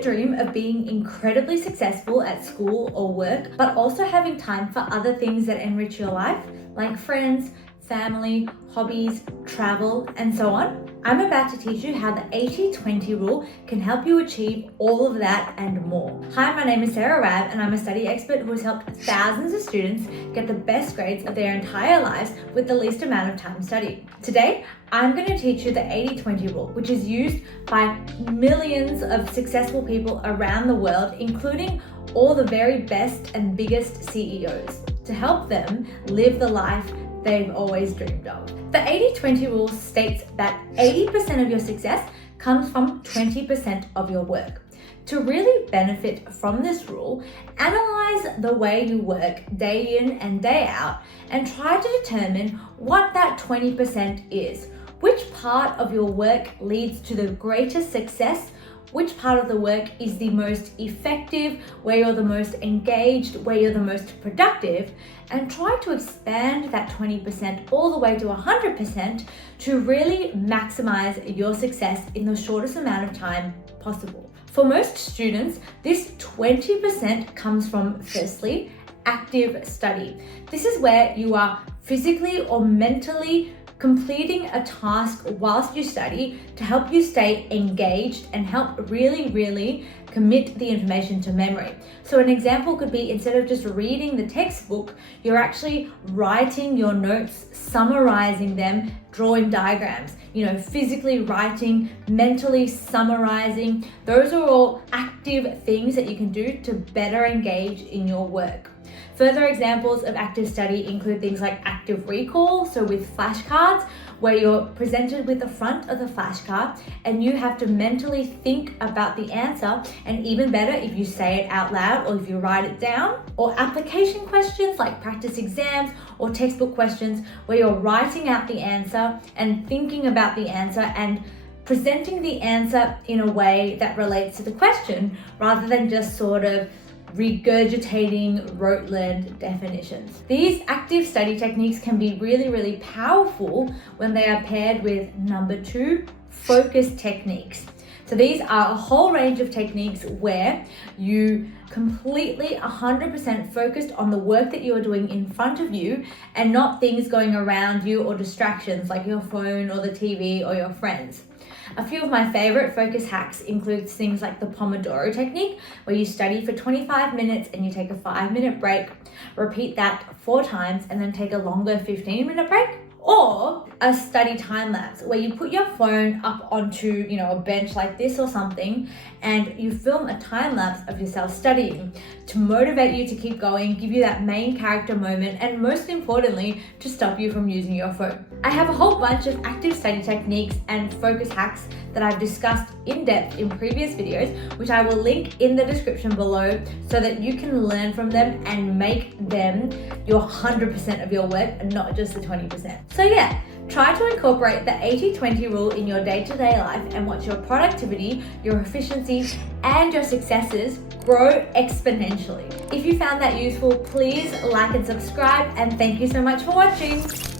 you dream of being incredibly successful at school or work, but also having time for other things that enrich your life, like friends, family, hobbies, travel, and so on? I'm about to teach you how the 80-20 rule can help you achieve all of that and more. Hi, my name is Sarah Rab, and I'm a study expert who has helped thousands of students get the best grades of their entire lives with the least amount of time studied. Today, I'm going to teach you the 80-20 rule, which is used by millions of successful people around the world, including all the very best and biggest CEOs, to help them live the life they've always dreamed of. The 80-20 rule states that 80% of your success comes from 20% of your work. To really benefit from this rule, analyze the way you work day in and day out and try to determine what that 20% is. Which part of your work leads to the greatest success? Which part of the work is the most effective, where you're the most engaged, where you're the most productive, and try to expand that 20% all the way to 100% to really maximize your success in the shortest amount of time possible. For most students, this 20% comes from, firstly, active study. This is where you are physically or mentally completing a task whilst you study to help you stay engaged and help really commit the information to memory. So an example could be, instead of just reading the textbook, you're actually writing your notes, summarizing them, drawing diagrams, physically writing, mentally summarizing. Those are all active things that you can do to better engage in your work. Further examples of active study include things like active recall, so with flashcards, where you're presented with the front of the flashcard and you have to mentally think about the answer, and even better if you say it out loud or if you write it down. Or application questions like practice exams or textbook questions, where you're writing out the answer and thinking about the answer and presenting the answer in a way that relates to the question rather than just sort of regurgitating rote-learned definitions. These active study techniques can be really powerful when they are paired with number 2, focus techniques. So these are a whole range of techniques where you completely 100% focused on the work that you are doing in front of you and not things going around you or distractions like your phone or the TV or your friends. A few of my favorite focus hacks include things like the Pomodoro technique, where you study for 25 minutes and you take a 5-minute break, repeat that 4 times and then take a longer 15-minute break. Or a study time lapse, where you put your phone up onto, a bench like this or something, and you film a time lapse of yourself studying to motivate you to keep going, give you that main character moment, and most importantly, to stop you from using your phone. I have a whole bunch of active study techniques and focus hacks that I've discussed in depth in previous videos, which I will link in the description below so that you can learn from them and make them your 100% of your work and not just the 20%. So yeah, try to incorporate the 80-20 rule in your day-to-day life and watch your productivity, your efficiency, and your successes grow exponentially. If you found that useful, please like and subscribe, and thank you so much for watching.